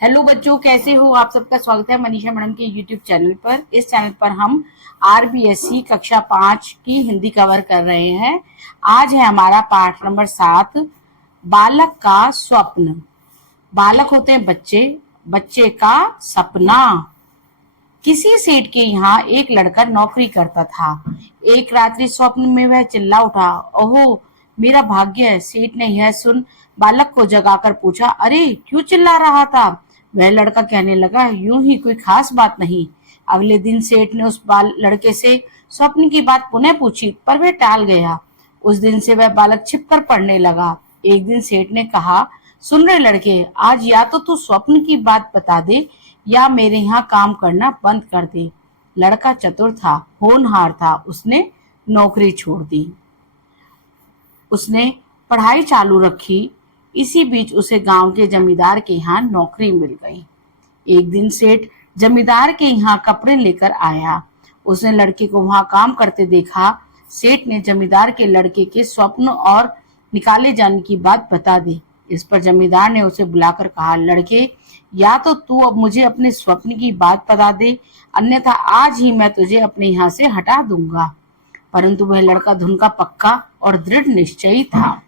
Hello बच्चों, कैसे हो? आप सबका स्वागत है मनीषा मैडम के यूट्यूब चैनल पर। इस चैनल पर हम आरबीएससी कक्षा 5 की हिंदी कवर कर रहे हैं। आज है हमारा पाठ नंबर 7, बालक का स्वप्न। बालक होते हैं बच्चे, बच्चे का सपना। किसी सेठ के यहाँ एक लड़का नौकरी करता था। एक रात्रि स्वप्न में वह चिल्ला उठा, ओहो मेरा भाग्य है। सेठ ने यह सुन बालक को जगाकर पूछा, अरे क्यों चिल्ला रहा था? वह लड़का कहने लगा, यूं ही, कोई खास बात नहीं। अगले दिन सेठ ने उस लड़के से स्वप्न की बात पुनः पूछी, पर वह टाल गया। उस दिन से वह बालक छिपकर पढ़ने लगा। एक दिन सेठ ने कहा, सुन रहे लड़के, आज या तो तू स्वप्न की बात बता दे या मेरे यहाँ काम करना बंद कर दे। लड़का चतुर था, होनहार था, उसने नौकरी छोड़ दी। उसने पढ़ाई चालू रखी। इसी बीच उसे गांव के जमींदार के यहाँ नौकरी मिल गई। एक दिन सेठ जमींदार के यहाँ कपड़े लेकर आया। उसने लड़के को वहां काम करते देखा। सेठ ने जमींदार के लड़के के स्वप्न और निकाले जाने की बात बता दी। इस पर जमींदार ने उसे बुलाकर कहा, लड़के, या तो तू अब मुझे अपने स्वप्न की बात बता दे, अन्यथा आज ही मैं तुझे अपने यहाँ से हटा दूंगा। परंतु वह लड़का धुन का पक्का और दृढ़ निश्चयी था।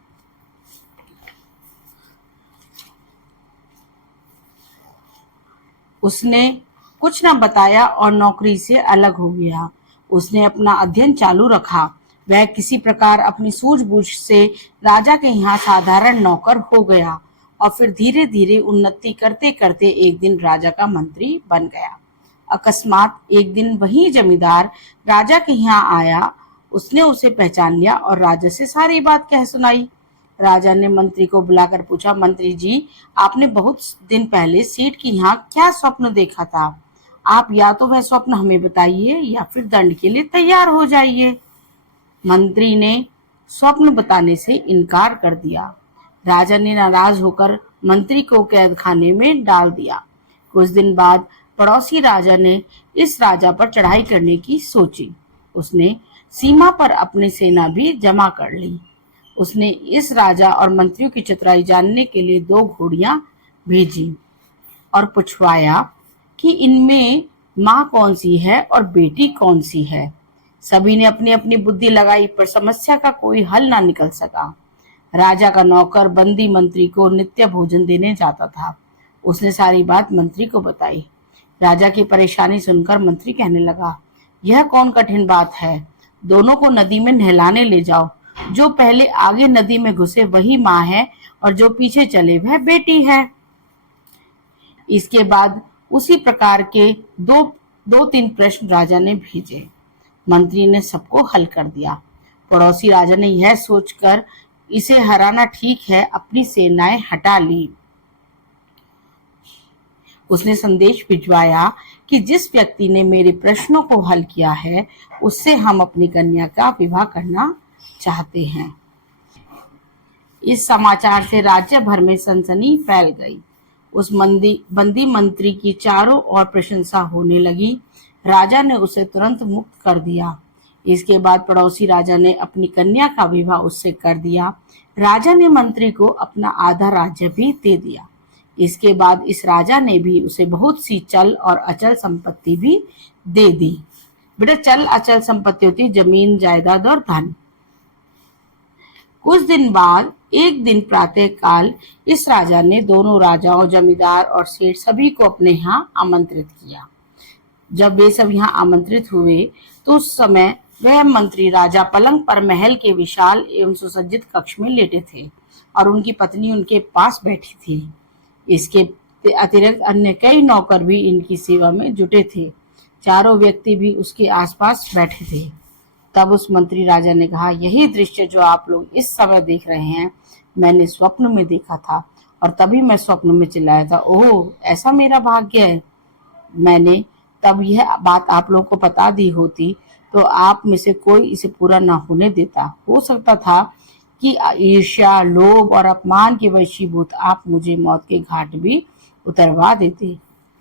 उसने कुछ न बताया और नौकरी से अलग हो गया। उसने अपना अध्ययन चालू रखा। वह किसी प्रकार अपनी सूझबूझ से राजा के यहाँ साधारण नौकर हो गया और फिर धीरे धीरे उन्नति करते करते एक दिन राजा का मंत्री बन गया। अकस्मात एक दिन वही जमींदार राजा के यहाँ आया। उसने उसे पहचान लिया और राजा से सारी बात कह सुनाई। राजा ने मंत्री को बुलाकर पूछा, मंत्री जी, आपने बहुत दिन पहले सेठ के यहाँ क्या स्वप्न देखा था? आप या तो वह स्वप्न हमें बताइए या फिर दंड के लिए तैयार हो जाइए। मंत्री ने स्वप्न बताने से इनकार कर दिया। राजा ने नाराज होकर मंत्री को कैद खाने में डाल दिया। कुछ दिन बाद पड़ोसी राजा ने इस राजा पर चढ़ाई करने की सोची। उसने सीमा पर अपनी सेना भी जमा कर ली। उसने इस राजा और मंत्रियों की चतुराई जानने के लिए 2 घोड़ियां भेजी और पूछवाया कि इनमें माँ कौन सी है और बेटी कौन सी है। सभी ने अपनी अपनी बुद्धि लगाई, पर समस्या का कोई हल ना निकल सका। राजा का नौकर बंदी मंत्री को नित्य भोजन देने जाता था। उसने सारी बात मंत्री को बताई। राजा की परेशानी सुनकर मंत्री कहने लगा, यह कौन कठिन बात है? दोनों को नदी में नहलाने ले जाओ। जो पहले आगे नदी में घुसे वही माँ है और जो पीछे चले वह बेटी है। इसके बाद उसी प्रकार के दो तीन प्रश्न राजा ने भेजे। मंत्री ने सबको हल कर दिया। पड़ोसी राजा ने यह सोचकर इसे हराना ठीक है, अपनी सेनाएं हटा ली। उसने संदेश भिजवाया कि जिस व्यक्ति ने मेरे प्रश्नों को हल किया है उससे हम अपनी कन्या का विवाह करना चाहते हैं। इस समाचार से राज्य भर में सनसनी फैल गई। उस बंदी मंत्री की चारों ओर प्रशंसा होने लगी। राजा ने उसे तुरंत मुक्त कर दिया। इसके बाद पड़ोसी राजा ने अपनी कन्या का विवाह उससे कर दिया। राजा ने मंत्री को अपना आधा राज्य भी दे दिया। इसके बाद इस राजा ने भी उसे बहुत सी चल और अचल संपत्ति भी दे दी। बेटा, चल अचल संपत्ति होती जमीन, जायदाद और धन। कुछ दिन बाद एक दिन प्रातः काल इस राजा ने दोनों राजाओं, जमींदार और सेठ सभी को अपने यहाँ आमंत्रित किया। जब वे सब यहाँ आमंत्रित हुए तो उस समय वह मंत्री राजा पलंग पर महल के विशाल एवं सुसज्जित कक्ष में लेटे थे और उनकी पत्नी उनके पास बैठी थी। इसके अतिरिक्त अन्य कई नौकर भी इनकी सेवा में जुटे थे। चारों व्यक्ति भी उसके आसपास बैठे थे। तब उस मंत्री राजा ने कहा, यही दृश्य जो आप लोग इस समय देख रहे हैं मैंने स्वप्न में देखा था और तभी मैं स्वप्न में चिल्लाया था, ओह ऐसा मेरा भाग्य है। मैंने तब यह बात आप लोग को बता दी होती तो आप में से कोई इसे पूरा ना होने देता। हो सकता था कि ईर्ष्या, लोभ और अपमान के वशीभूत आप मुझे मौत के घाट भी उतरवा देते।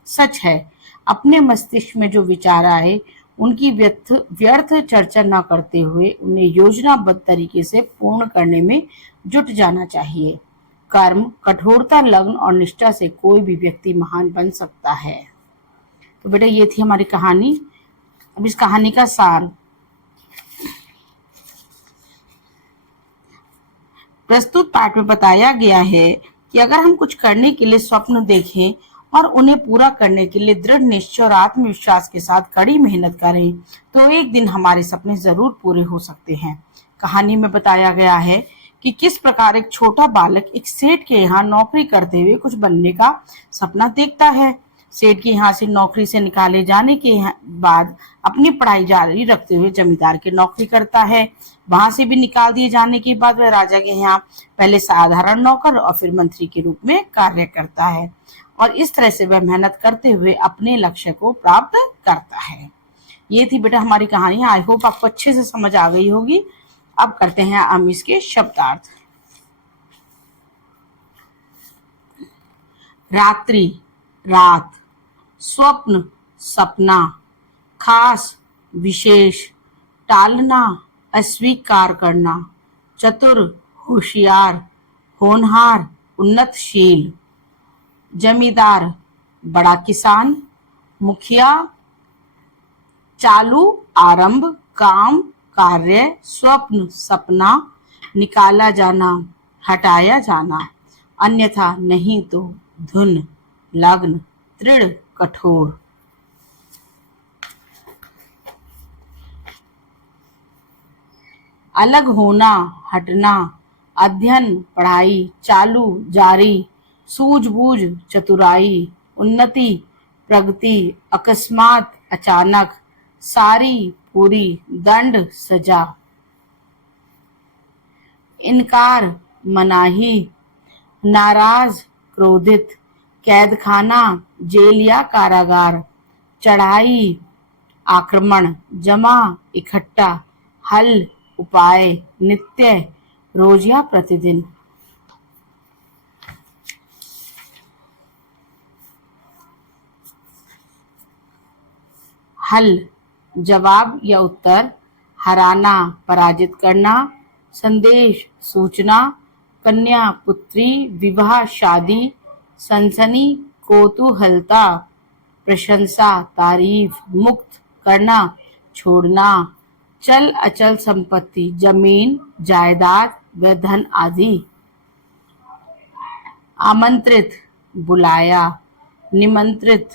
सच है, अपने मस्तिष्क में जो विचार आए उनकी व्यर्थ चर्चा न करते हुए उन्हें योजनाबद्ध तरीके से पूर्ण करने में जुट जाना चाहिए। कर्म, कठोरता, लगन और निष्ठा से कोई भी व्यक्ति महान बन सकता है। तो बेटा ये थी हमारी कहानी। अब इस कहानी का सार, प्रस्तुत पाठ में बताया गया है कि अगर हम कुछ करने के लिए स्वप्न देखें और उन्हें पूरा करने के लिए दृढ़ निश्चय और आत्मविश्वास के साथ कड़ी मेहनत करें तो एक दिन हमारे सपने जरूर पूरे हो सकते हैं। कहानी में बताया गया है कि किस प्रकार एक छोटा बालक एक सेठ के यहाँ नौकरी करते हुए कुछ बनने का सपना देखता है। सेठ के यहाँ से नौकरी से निकाले जाने के बाद अपनी पढ़ाई जारी रखते हुए जमींदार की नौकरी करता है। वहां से भी निकाल दिए जाने के बाद वह राजा के यहाँ पहले साधारण नौकर और फिर मंत्री के रूप में कार्य करता है और इस तरह से वह मेहनत करते हुए अपने लक्ष्य को प्राप्त करता है। ये थी बेटा हमारी कहानी। आई होप आपको अच्छे से समझ आ गई होगी। अब करते हैं हम इसके शब्दार्थ। रात्रि, रात, स्वप्न, सपना, खास, विशेष, टालना, अस्वीकार करना, चतुर, होशियार, होनहार, उन्नतशील, जमींदार, बड़ा किसान, मुखिया, चालू, आरंभ, काम, कार्य, स्वप्न, सपना, निकाला जाना, हटाया जाना, अन्यथा, नहीं तो, धुन, लग्न, दृढ़, कठोर। अलग होना, हटना, अध्ययन, पढ़ाई, चालू, जारी, सूझबूझ, चतुराई, उन्नति, प्रगति, अकस्मात, अचानक, सारी, पूरी, दंड, सजा, इनकार, मनाही, नाराज, क्रोधित, कैदखाना, जेल या कारागार, चढ़ाई, आक्रमण, जमा, इकट्ठा, हल, उपाय, नित्य, रोज या प्रतिदिन। हल, जवाब या उत्तर, हराना, पराजित करना, संदेश, सूचना, कन्या, पुत्री, विवाह, शादी, सनसनी, कौतूहलता, प्रशंसा, तारीफ, मुक्त करना, छोड़ना, चल अचल संपत्ति, जमीन, जायदाद व धन आदि। आमंत्रित, बुलाया, निमंत्रित,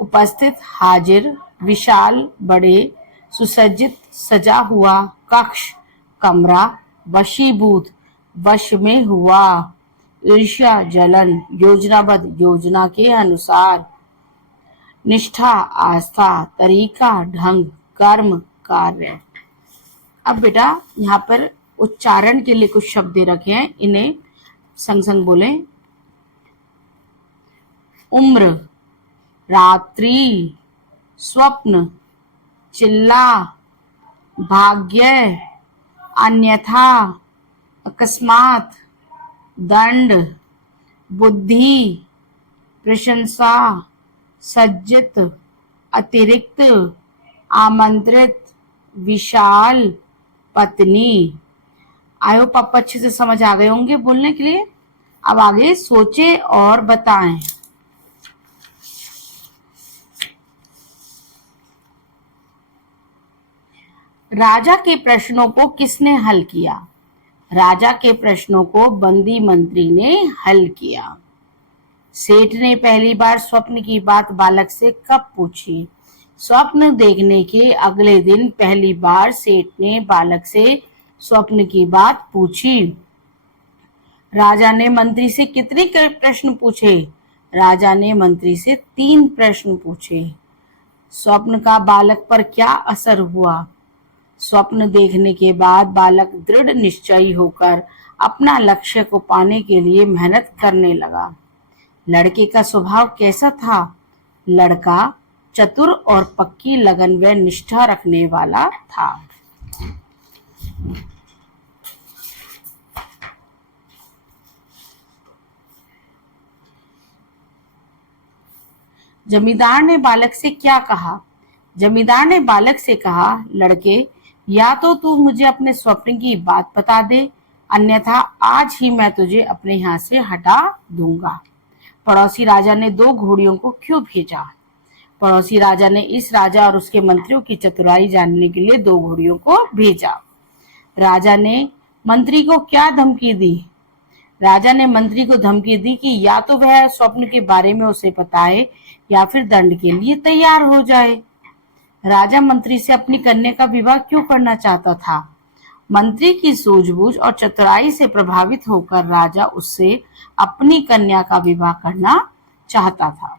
उपस्थित, हाजिर, विशाल, बड़े, सुसज्जित, सजा हुआ, कक्ष, कमरा, वशीभूत, वश में हुआ, ईर्ष्या, जलन, योजनाबद्ध, योजना के अनुसार, निष्ठा, आस्था, तरीका, ढंग, कर्म, कार्य। अब बेटा यहाँ पर उच्चारण के लिए कुछ शब्द दे रखे हैं, इन्हें संग संग बोले। उम्र, रात्रि, स्वप्न, चिल्ला, भाग्य, अन्यथा, अकस्मात, दंड, बुद्धि, प्रशंसा, सज्जित, अतिरिक्त, आमंत्रित, विशाल, पत्नी। आई होप आपको अच्छे से समझ आ गए होंगे बोलने के लिए। अब आगे सोचे और बताएं। राजा के प्रश्नों को किसने हल किया? राजा के प्रश्नों को बंदी मंत्री ने हल किया। सेठ ने पहली बार स्वप्न की बात बालक से कब पूछी? स्वप्न देखने के अगले दिन पहली बार सेठ ने बालक से स्वप्न की बात पूछी। राजा ने मंत्री से कितने प्रश्न पूछे? राजा ने मंत्री से 3 प्रश्न पूछे। स्वप्न का बालक पर क्या असर हुआ? स्वप्न देखने के बाद बालक दृढ़ निश्चयी होकर अपना लक्ष्य को पाने के लिए मेहनत करने लगा। लड़के का स्वभाव कैसा था? लड़का चतुर और पक्की लगन व निष्ठा रखने वाला था। जमींदार ने बालक से क्या कहा? जमींदार ने बालक से कहा, लड़के, या तो तू मुझे अपने स्वप्न की बात बता दे, अन्यथा आज ही मैं तुझे अपने यहाँ से हटा दूंगा। पड़ोसी राजा ने 2 घोड़ियों को क्यों भेजा? पड़ोसी राजा ने इस राजा और उसके मंत्रियों की चतुराई जानने के लिए 2 घोड़ियों को भेजा। राजा ने मंत्री को क्या धमकी दी? राजा ने मंत्री को धमकी दी कि या तो वह स्वप्न के बारे में उसे बताए या फिर दंड के लिए तैयार हो जाए। राजा मंत्री से अपनी कन्या का विवाह क्यों करना चाहता था? मंत्री की सूझबूझ और चतुराई से प्रभावित होकर राजा उससे अपनी कन्या का विवाह करना चाहता था।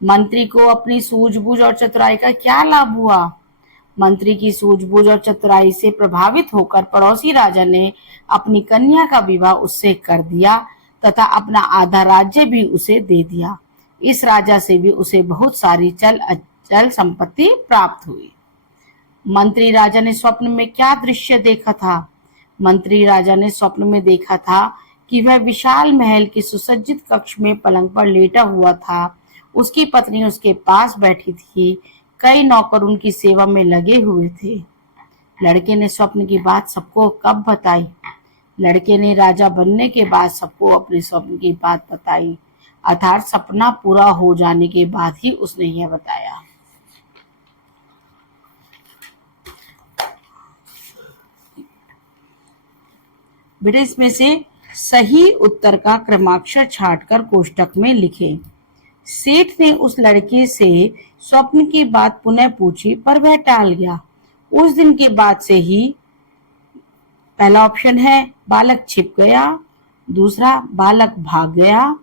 मंत्री को अपनी सूझबूझ और चतुराई का क्या लाभ हुआ? मंत्री की सूझबूझ और चतुराई से प्रभावित होकर पड़ोसी राजा ने अपनी कन्या का विवाह उससे कर दिया तथा अपना आधा राज्य भी उसे दे दिया। इस राजा से भी उसे बहुत सारी चल अचल संपत्ति प्राप्त हुई। मंत्री राजा ने स्वप्न में क्या दृश्य देखा था? मंत्री राजा ने स्वप्न में देखा था कि वह विशाल महल के सुसज्जित कक्ष में पलंग पर लेटा हुआ था। उसकी पत्नी उसके पास बैठी थी। कई नौकर उनकी सेवा में लगे हुए थे। लड़के ने स्वप्न की बात सबको कब बताई? लड़के ने राजा बनने के बाद सबको अपने स्वप्न की बात बताई, अर्थात सपना पूरा हो जाने के बाद ही उसने यह बताया। बेटा इसमें से सही उत्तर का क्रमाक्षर छांटकर कोष्टक में लिखें। सेठ ने उस लड़के से स्वप्न की बात पुनः पूछी पर वह टाल गया। उस दिन के बाद से ही पहला ऑप्शन है बालक छिप गया, दूसरा बालक भाग गया,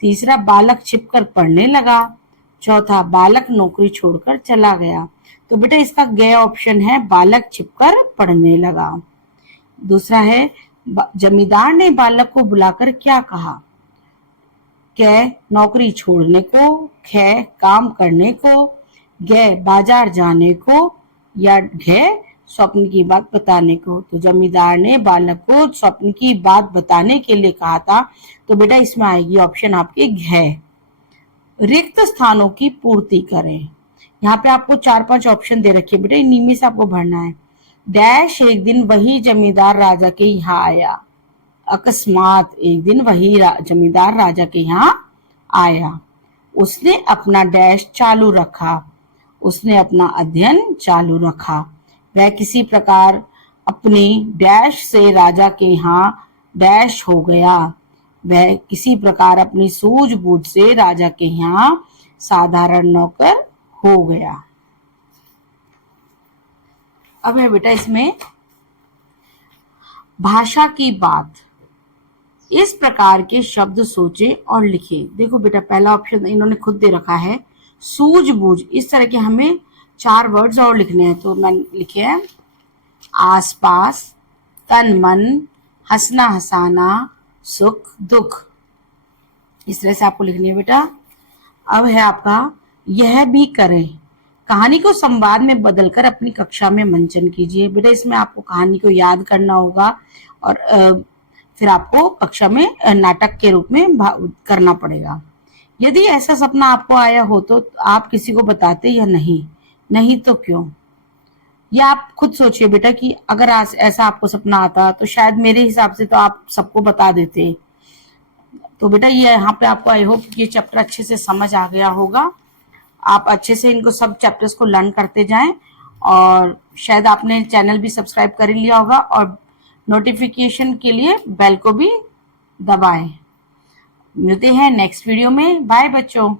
तीसरा बालक छिपकर पढ़ने लगा, चौथा बालक नौकरी छोड़कर चला गया। तो बेटा इसका ग ऑप्शन है बालक छिपकर पढ़ने लगा। दूसरा है जमींदार ने बालक को बुलाकर क्या कहा? क नौकरी छोड़ने को, ख काम करने को, ग बाजार जाने को, या ढ स्वप्न की बात बताने को। तो जमींदार ने बालक को स्वप्न की बात बताने के लिए कहा था। तो बेटा इसमें आएगी ऑप्शन आपके घ। रिक्त स्थानों की पूर्ति करें। यहाँ पे आपको 4-5 ऑप्शन दे रखे बेटा, इन्हीं में से आपको भरना है। डैश एक दिन वही जमींदार राजा के यहाँ आया। अकस्मात एक दिन वही जमींदार राजा के यहाँ आया। उसने अपना डैश चालू रखा। उसने अपना अध्ययन चालू रखा। वह किसी प्रकार अपनी डैश से राजा के यहाँ डैश हो गया। वह किसी प्रकार अपनी सूझबूझ से राजा के यहाँ साधारण नौकर हो गया। अब है बेटा इसमें भाषा की बात। इस प्रकार के शब्द सोचे और लिखे। देखो बेटा पहला ऑप्शन इन्होंने खुद दे रखा है सूझबूझ। इस तरह के हमें 4 वर्ड्स और लिखने हैं। तो मैंने लिखे हैं आसपास, तन मन, हंसना हंसाना, सुख दुख। इस तरह से आपको लिखनी है बेटा। अब है आपका यह भी करें। कहानी को संवाद में बदलकर अपनी कक्षा में मंचन कीजिए। बेटा इसमें आपको कहानी को याद करना होगा और फिर आपको कक्षा में नाटक के रूप में करना पड़ेगा। यदि ऐसा सपना आपको आया हो तो आप किसी को बताते या नहीं? नहीं तो क्यों? या आप खुद सोचिए बेटा कि अगर ऐसा आपको सपना आता तो शायद मेरे हिसाब से तो आप सबको बता देते। तो बेटा ये यहाँ पे आपको आई होप ये चैप्टर अच्छे से समझ आ गया होगा। आप अच्छे से इनको सब चैप्टर्स को लर्न करते जाएं और शायद आपने चैनल भी सब्सक्राइब कर लिया होगा और नोटिफिकेशन के लिए बेल को भी दबाएं। मिलते हैं नेक्स्ट वीडियो में। बाय बच्चों।